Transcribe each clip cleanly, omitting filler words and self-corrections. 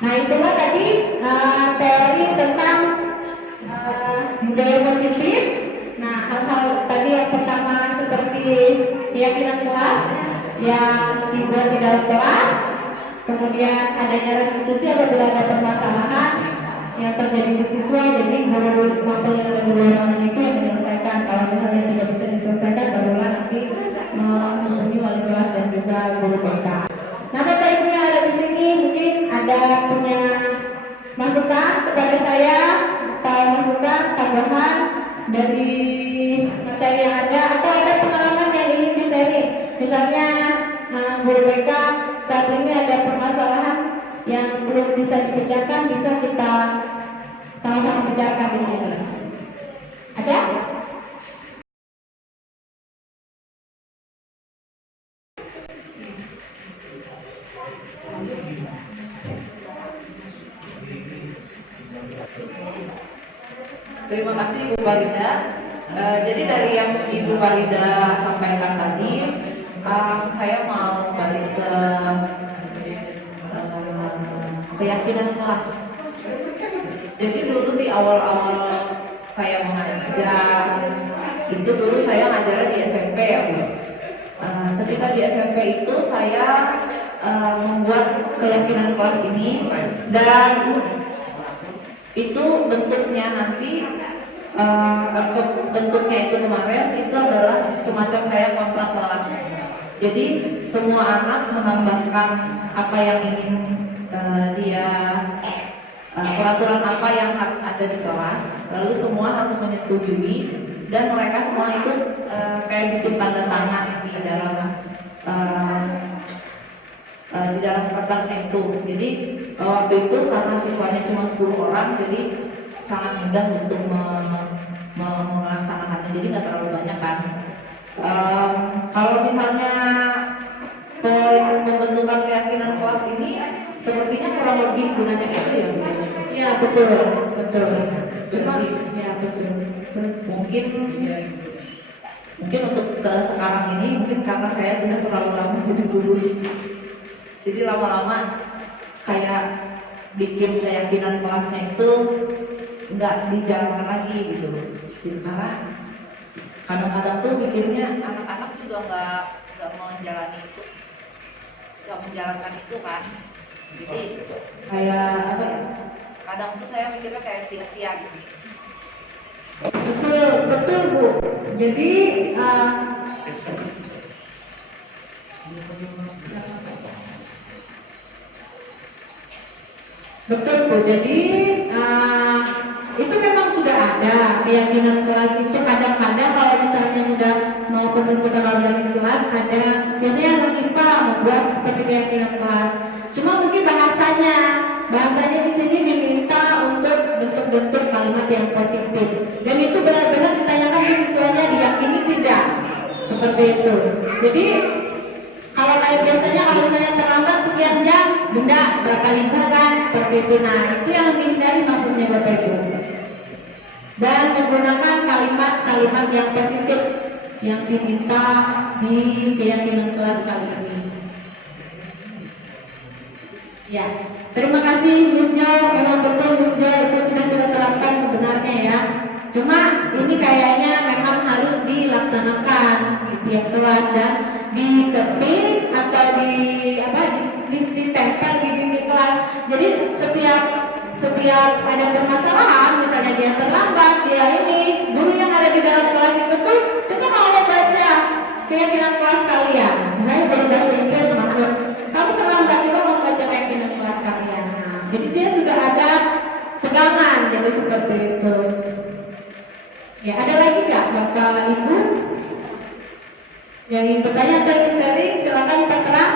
Nah itulah tadi teori tentang budaya positif. Nah hal-hal tadi yang pertama seperti keyakinan kelas yang dibuat di dalam kelas, kemudian adanya restitusi apabila ada permasalahan yang terjadi di siswa, jadi guru maupun yang lebih berwenang itu yang menyelesaikan. Kalau misalnya tidak bisa diselesaikan, barulah nanti menghubungi wali kelas dan juga guru BK. Nah Bapak Ibu yang ada di sini mungkin ada punya masukan kepada saya atau masukan tambahan dari materi yang ada, atau ada pengalaman yang ingin di-sharing. Misalnya guru BK saat ini ada permasalahan yang belum bisa dipecahkan, bisa kita sama-sama bicarakan di sini. Ada? Terima kasih Ibu Farida. Jadi dari yang Ibu Farida sampaikan tadi, saya mau balik ke keyakinan kelas. Jadi dulu di awal-awal saya mengajar, itu dulu saya ngajar di SMP ya Bu. Ketika di SMP itu saya membuat keyakinan kelas ini, dan itu bentuknya nanti bentuknya itu kemarin itu adalah semacam kayak kontrak kelas. Jadi semua anak menambahkan apa yang ingin dia peraturan apa yang harus ada di kelas, lalu semua harus menyetujui, dan mereka semua itu kayak bikin tanda tangan di dalam kertas itu. Jadi waktu itu karena siswanya cuma 10 orang, jadi sangat mudah untuk melaksanakannya, jadi nggak terlalu banyak kan. Kalau misalnya pembentukan keyakinan kelas ini sepertinya kurang lebih gunanya itu ya Bu? Ya betul. Cuma Ya betul. mungkin untuk sekarang ini mungkin karena saya sudah terlalu lama jadi guru, jadi lama-lama kayak bikin keyakinan kelasnya itu nggak dijalankan lagi gitu. Jadi karena kadang-kadang tuh mikirnya anak-anak juga nggak menjalani itu, nggak menjalankan itu kan. Jadi kayak apa ya? Kadang tuh saya mikirnya kayak sia-sia gitu. Betul Bu. Jadi betul Bu. Jadi itu memang sudah ada keyakinan kelas itu. Kadang-kadang kalau misalnya sudah mau pembentukan organisasi kelas, ada biasanya anak IPA membuat seperti keyakinan kelas. Cuma mungkin bahasanya di sini diminta untuk bentuk-bentuk kalimat yang positif, dan itu benar-benar ditanyakan ke siswanya, diyakini tidak seperti itu. Jadi kalau kayak biasanya kalau misalnya terlambat sekian jam, denda berapa ribu kan, seperti itu. Nah itu yang dihindari maksudnya Bapak Ibu. Dan menggunakan kalimat-kalimat yang positif yang diminta di keyakinan kelas kali ini. Ya, terima kasih Miss Jo. Memang betul Miss Jo, itu sudah kita terapkan sebenarnya ya. Cuma ini kayaknya memang harus dilaksanakan di tiap kelas dan diketik atau ditempel di dinding kelas. Jadi setiap ada permasalahan, misalnya dia terlambat, dia ini, guru yang ada di dalam kelas itu tuh coba kalau baca keyakinan kelas kalian. Misalnya guru bahasa Inggris masuk, kamu terlambat, coba mau baca keyakinan kelas kalian. Nah, jadi dia sudah ada pegangan, jadi seperti itu. Ya, ada lagi nggak Bapak Ibu yang ingin bertanya atau ingin sharing? Silakan Pak Terang.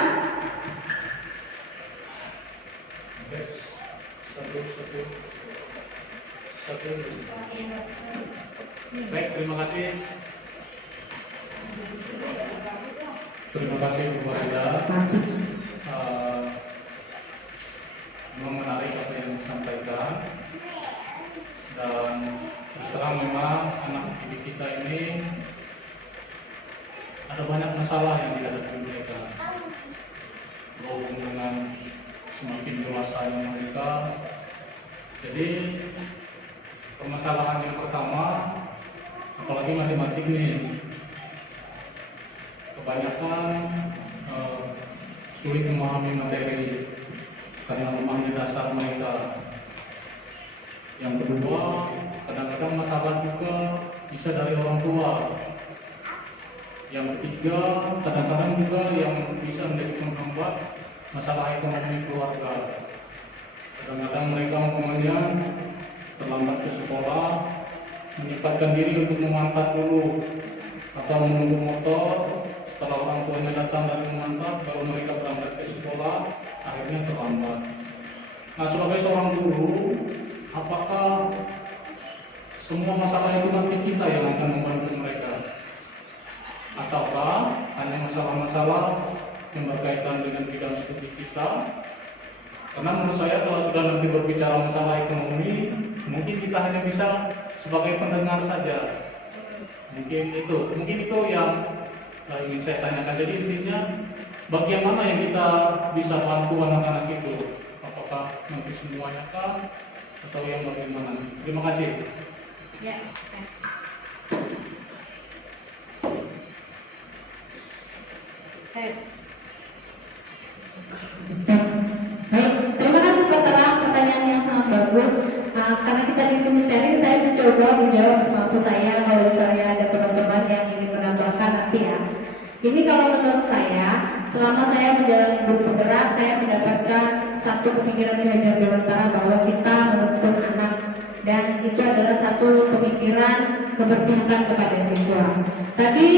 Baik, terima kasih. Terima kasih Bu Farida. Memang menarik apa yang disampaikan, dan terus terang memang anak didik kita ini ada banyak masalah yang dihadapi mereka, berhubungan dengan semakin dewasanya mereka. Jadi permasalahan yang pertama, apalagi matematik nih, kebanyakan sulit memahami materi karena lemahnya dasar mereka. Yang kedua, kadang-kadang masalah juga bisa dari orang tua. Yang ketiga, kadang-kadang juga yang bisa menjadi penghambat masalah ekonomi keluarga. Kadang-kadang mereka umpamanya terlambat ke sekolah, menyempatkan diri untuk mengantar dulu atau menunggu motor. Setelah orang tuanya datang dan mengantar, baru mereka berangkat ke sekolah, akhirnya terlambat. Nah, sebagai seorang guru, apakah semua masalah itu nanti kita yang akan membantu mereka? Ataukah hanya masalah-masalah yang berkaitan dengan bidang studi kita? Karena menurut saya kalau sudah nanti berbicara masalah ekonomi, mungkin kita hanya bisa sebagai pendengar saja. Mungkin itu yang ingin saya tanyakan. Jadi intinya, bagian mana yang kita bisa bantu anak-anak itu? Apakah nanti semuanya kah? Atau yang bagaimana? Terima kasih. Ya, tes. Tes. Tes. Baik, terima kasih Pak Terang, pertanyaan yang sangat bagus. Karena kita di sini sharing, saya mencoba menjawab semampu saya. Kalau misalnya ada teman-teman yang ingin menambahkan nanti ya. Ini kalau menurut saya, selama saya menjalani guru penggerak, saya mendapatkan satu pemikiran di Hajar Dewantara bahwa kita menuntun anak, dan itu adalah satu pemikiran keberpihakan kepada siswa. Tadi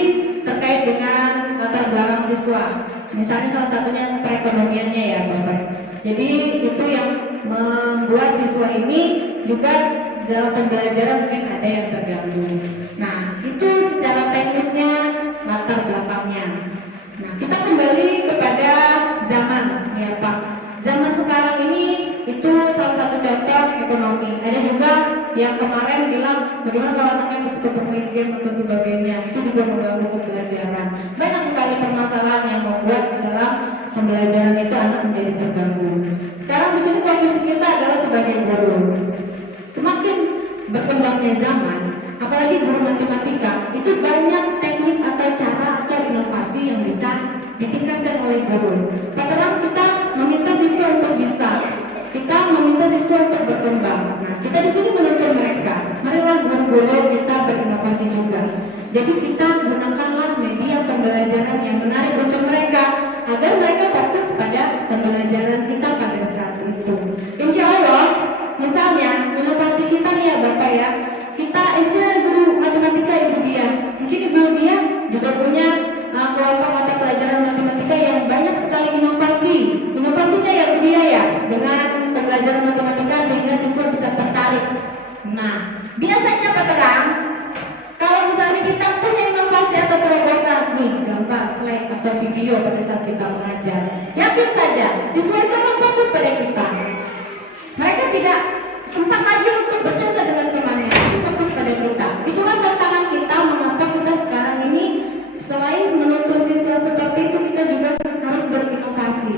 terkait dengan latar belakang siswa, misalnya salah satunya perekonomiannya ya Bapak. Jadi itu yang membuat siswa ini juga dalam pembelajaran mungkin ada yang terganggu. Nah, itu secara teknisnya latar belakangnya. Nah, kita kembali kepada zaman ya Pak. Zaman sekarang ini itu salah satu contoh ekonomi. Ada juga yang kemarin bilang bagaimana kalau anaknya suka bermain game atau sebagainya, itu juga mengganggu pembelajaran. Banyak sekali permasalahan yang membuat dalam pembelajaran itu anak menjadi terganggu. Sekarang di sini posisi kita adalah sebagai guru. Semakin berkembangnya zaman, apalagi guru matematika, itu banyak teknik atau cara atau inovasi yang bisa ditingkatkan oleh guru. Padahal kita meminta siswa untuk bisa, kita meminta siswa untuk berkembang. Nah, kita di sini menuntut mereka, marilah guru-guru kita berinovasi juga. Jadi kita gunakanlah media pembelajaran yang menarik untuk mereka, agar mereka fokus pada pembelajaran kita pada saat itu. Insya Allah, misalnya inovasi kita nih ya Bapak ya, kita misalnya guru matematika Ibu Dia, mungkin Ibu Dia juga punya kelompok mata pelajaran matematika yang banyak sekali inovasinya ya Bu Dia ya, dengan pembelajaran matematika sehingga siswa bisa tertarik. Nah, biasanya Pak Terang, kalau misalnya kita punya inovasi atau terobosan nih, gambar, slide atau video pada saat kita mengajar, yakin saja siswa itu akan fokus pada kita. Mereka tidak sempat lagi untuk bercanda dengan temannya, tapi fokus pada kita. Itulah tantangan kita, mengapa kita sekarang ini selain menuntun siswa seperti itu, kita juga harus berinovasi.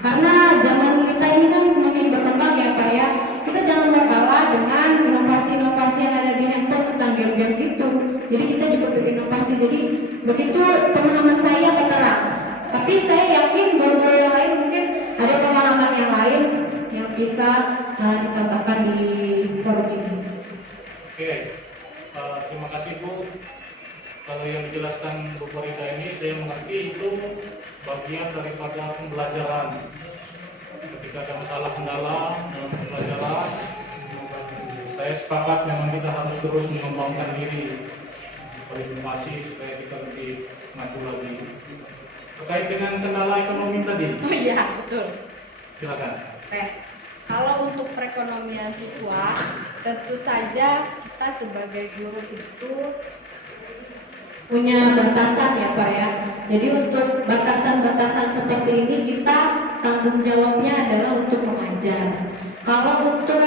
Karena zaman kita ini kan semakin berkembang ya Pak ya. Kita jangan mau kalah dengan inovasi-inovasi yang ada di handphone tentang game-game gitu. Jadi kita juga berinovasi. Jadi begitu pemahaman saya Pak Terang. Tapi saya yakin guru-guru yang lain mungkin ada pemahaman yang lain yang bisa ditambahkan di forum ini. Oke, terima kasih Bu. Kalau yang dijelaskan Bu Farida ini saya mengerti itu bagian daripada pembelajaran. Ketika ada masalah kendala dalam pembelajaran, saya sepakat memang kita harus terus mengembangkan diri, berinovasi supaya kita lebih maju lagi. Terkait dengan kendala ekonomi tadi. Oh iya, betul. Silakan. Tes. Kalau untuk perekonomian siswa, tentu saja kita sebagai guru itu punya batasan ya Pak ya. Jadi untuk batasan-batasan seperti ini kita tanggung jawabnya adalah untuk mengajar. Kalau untuk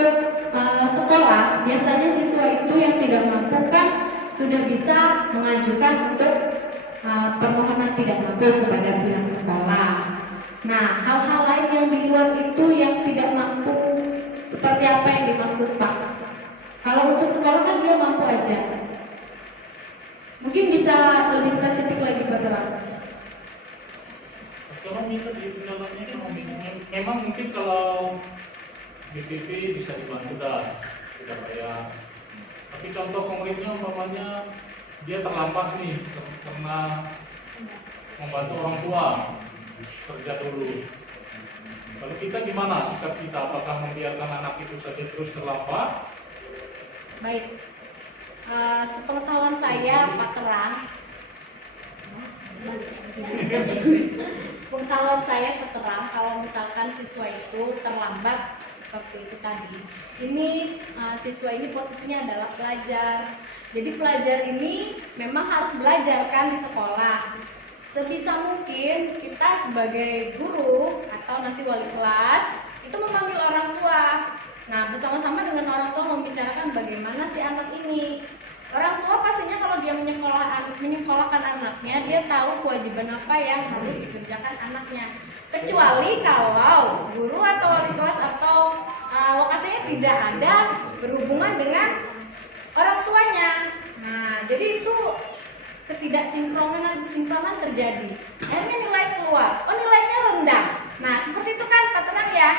sekolah, biasanya siswa itu yang tidak mampu kan sudah bisa mengajukan untuk permohonan tidak mampu kepada pihak sekolah. Nah, hal-hal lain yang di luar itu yang sekolah kan dia mampu aja. Mungkin bisa lebih spesifik lagi Pak Terang. Kalau minta di dalamnya memang mungkin kalau BPP bisa dibantu dah, tidak bayar. Tapi contoh konkretnya umpamanya dia terlambat nih karena membantu orang tua kerja dulu. Lalu kita gimana sikap kita? Apakah membiarkan anak itu saja terus terlambat? Baik. Sepengetahuan saya Pak Terang, pengetahuan saya Pak Terang, kalau misalkan siswa itu terlambat seperti itu tadi, ini siswa ini posisinya adalah pelajar. Jadi pelajar ini memang harus belajar kan di sekolah. Sebisa mungkin kita sebagai guru atau nanti wali kelas itu memanggil orang tua. Nah, bersama-sama dengan orang tua membicarakan bagaimana si anak ini. Orang tua pastinya kalau dia menyekolahkan anaknya, dia tahu kewajiban apa yang harus dikerjakan anaknya. Kecuali kalau guru atau wali kelas atau lokasinya tidak ada berhubungan dengan orang tuanya. Nah, jadi itu ketidaksinkronan terjadi. Akhirnya nilai keluar, nilainya rendah. Nah, seperti itu kan Pak Tenang ya.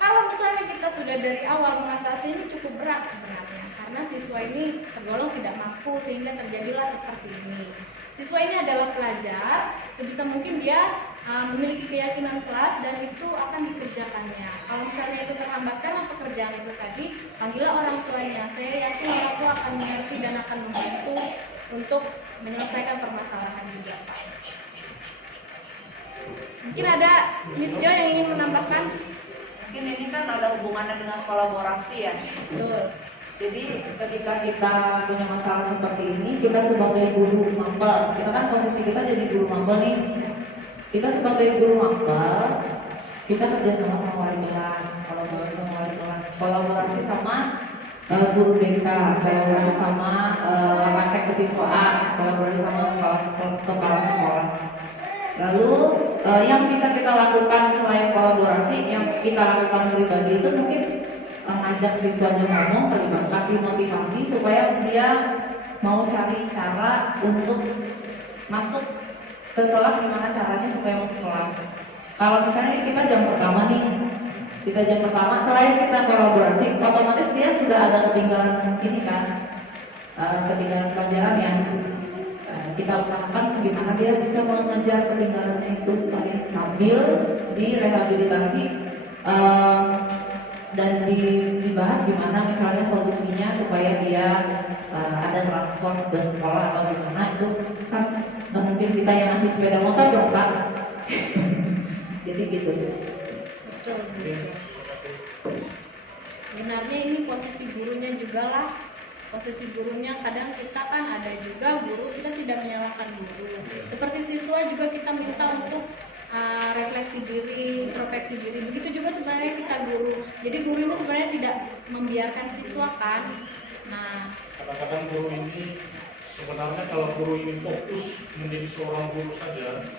Kalau misalnya kita sudah dari awal mengatasi ini cukup berat sebenarnya, karena siswa ini tergolong tidak mampu sehingga terjadilah seperti ini. Siswa ini adalah pelajar, sebisa mungkin dia memiliki keyakinan kelas dan itu akan dikerjakannya. Kalau misalnya itu terhambat karena pekerjaan itu tadi, panggillah orang tuanya. Saya yakin orang tua akan mengerti dan akan membantu untuk menyelesaikan permasalahan juga. Mungkin ada Miss Jo yang ingin menambahkan? Mungkin ini kan ada hubungannya dengan kolaborasi ya. Betul. Jadi ketika kita punya masalah seperti ini, kita sebagai guru mapel, kita kan posisi kita jadi guru mapel nih. Kita sebagai guru mapel, kita kerja sama wali kelas, kolaborasi sama guru BK, kolaborasi sama kasek kesiswaan, kolaborasi sama kepala sekolah. Lalu yang bisa kita lakukan selain kolaborasi, yang kita lakukan pribadi itu mungkin ngajak siswanya ngomong, kasih motivasi supaya dia mau cari cara untuk masuk ke kelas, gimana caranya supaya masuk kelas. Kalau misalnya kita jam pertama nih, selain kita kolaborasi, otomatis dia sudah ada ketinggalan ini kan, ketinggalan pelajaran yang kita usahakan gimana dia bisa mengejar ketinggalannya itu sambil direhabilitasi dan dibahas gimana misalnya solusinya supaya dia ada transport ke sekolah atau gimana. Itu kan nggak mungkin kita yang ngasih sepeda motor dong Pak. Jadi gitu. Betul. Sebenarnya ini posisi gurunya juga lah. Posisi gurunya kadang kita kan ada juga guru, kita tidak menyalahkan guru. Seperti siswa juga kita minta untuk refleksi diri, introspeksi diri. Begitu juga sebenarnya kita guru. Jadi guru itu sebenarnya tidak membiarkan siswa kan. Nah, kadang-kadang guru ini sebenarnya kalau guru ini fokus menjadi seorang guru saja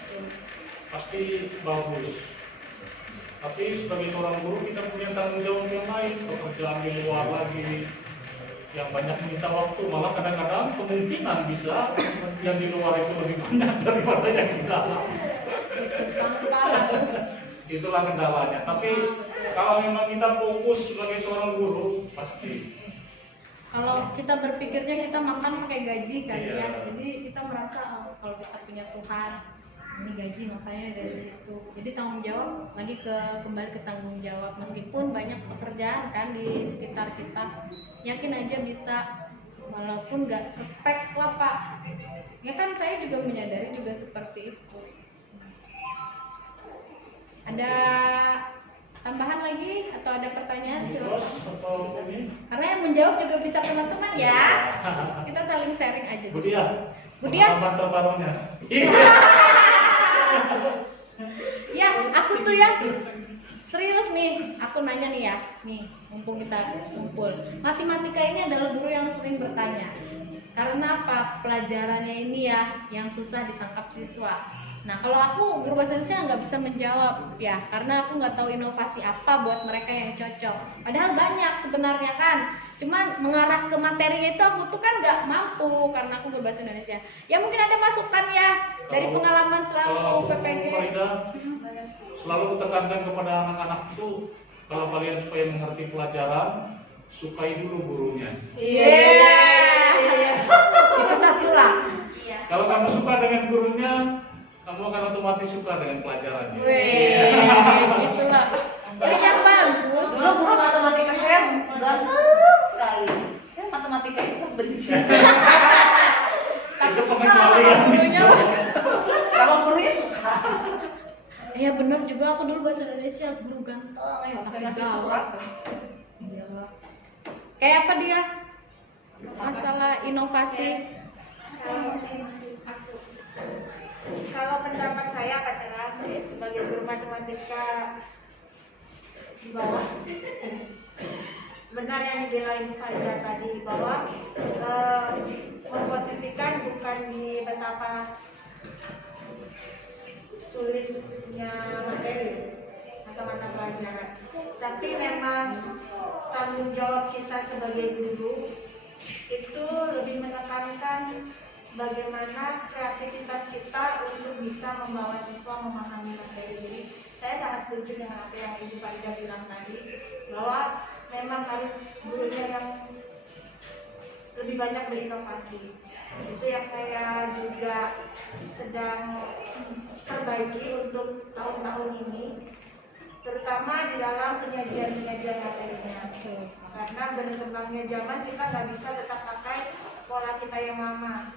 pasti bagus. Tapi sebagai seorang guru kita punya tanggung jawab yang lain, pekerjaan di luar lagi yang banyak minta waktu, malah kadang-kadang kemungkinan bisa yang di luar itu lebih banyak daripada yang di dalam. itu tanpa harus. Itulah kendalanya. Tapi kalau memang kita fokus sebagai seorang guru, pasti. Kalau kita berpikirnya kita makan pakai gaji kan Iya. ya, jadi kita merasa kalau kita punya Tuhan, ini gaji makanya dari situ. Jadi tanggung jawab lagi kembali ke tanggung jawab, meskipun banyak pekerjaan kan di sekitar kita, yakin aja bisa, walaupun nggak perfect lah Pak. Ya kan saya juga menyadari juga seperti itu. Ada tambahan lagi atau ada pertanyaan? Misos atau ini? Karena yang menjawab juga bisa teman-teman ya. Kita saling sharing aja. Budia. Budia? Pengalaman terbarunya. Ya, aku tuh ya serius nih, aku nanya nih ya, nih mumpung kita kumpul. Matematika ini adalah guru yang sering bertanya. Karena apa? Pelajarannya ini ya yang susah ditangkap siswa. Nah, kalau aku guru bahasa Indonesia nggak bisa menjawab ya, karena aku nggak tahu inovasi apa buat mereka yang cocok. Padahal banyak sebenarnya kan, cuman mengarah ke materinya itu aku tuh kan nggak mampu karena aku guru bahasa Indonesia. Ya mungkin ada masukan ya dari pengalaman selalu PPG. Farida, selalu tekankan kepada anak-anak itu kalau kalian supaya mengerti pelajaran, sukai dulu gurunya. Iya. Itu satu lah. Kalau kamu suka dengan gurunya, kamu akan otomatis suka dengan pelajarannya. Gitulah. Jadi yang bagus. Dulu guru matematika saya ganteng sekali. Ya, matematika itu benci. Itu pengecualian. gurunya. Sama gurunya suka. Iya benar juga, aku dulu bahasa Indonesia guru ganteng, Sampai tapi ngasih galak. surat. Kayak apa dia? Masalah inovasi. Kalau pendapat saya adalah sebagai guru matematika di bawah, benar yang dibilang Farida tadi bahwa memposisikan bukan di betapa sulitnya materi atau mata pelajaran, tapi memang tanggung jawab kita sebagai guru itu lebih menekankan bagaimana kreativitas kita untuk bisa membawa siswa memahami materi. Jadi saya sangat setuju dengan apa yang Ibu Farida bilang tadi, bahwa memang harus gurunya yang lebih banyak berinovasi. Itu yang saya juga sedang perbaiki untuk tahun-tahun ini, terutama di dalam penyajian materinya. Karena berkembangnya zaman, kita nggak bisa tetap pakai pola kita yang lama,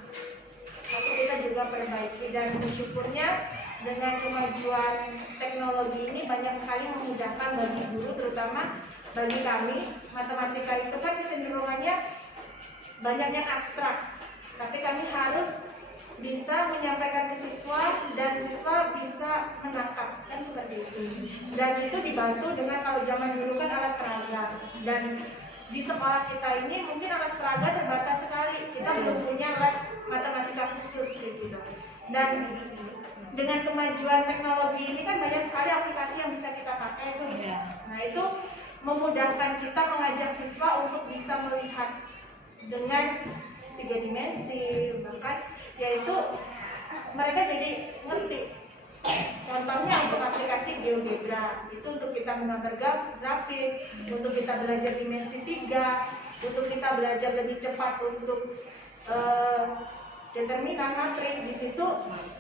tapi kita juga perbaiki. Dan bersyukurnya dengan kemajuan teknologi ini banyak sekali memudahkan bagi guru, terutama bagi kami. Matematika itu kan kecenderungannya banyak yang abstrak, tapi kami harus bisa menyampaikan ke siswa dan siswa bisa menangkap, kan seperti itu. Dan itu dibantu dengan, kalau zaman dulu kan alat peraga, dan di sekolah kita ini mungkin alat peraga terbatas sekali, kita belum punya alat matematika khusus gitu. Dan dengan kemajuan teknologi ini kan banyak sekali aplikasi yang bisa kita pakai tuh. Nah itu memudahkan kita mengajak siswa untuk bisa melihat dengan 3 dimensi, bahkan yaitu mereka jadi ngerti. Contohnya untuk aplikasi GeoGebra, itu untuk kita menggambar grafik, untuk kita belajar dimensi 3, untuk kita belajar lebih cepat untuk determinan matrik. Di situ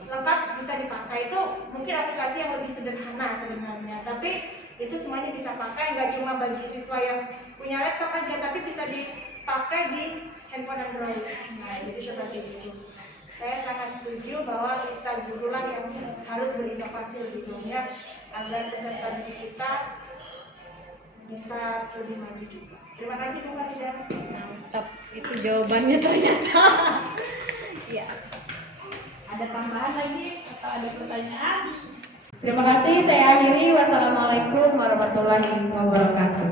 lengkap bisa dipakai. Itu mungkin aplikasi yang lebih sederhana sebenarnya, tapi itu semuanya bisa pakai, nggak cuma bagi siswa yang punya laptop aja, tapi bisa dipakai di handphone Android. Nah, jadi seperti itu. Saya sangat setuju bahwa kita guru lah yang harus berinovasi lebih banyak agar peserta didik kita bisa lebih maju. Terima kasih Bu Farida. Mantap, itu jawabannya ternyata. Ya. Ada tambahan lagi atau ada pertanyaan? Terima kasih, saya akhiri. Wassalamualaikum warahmatullahi wabarakatuh.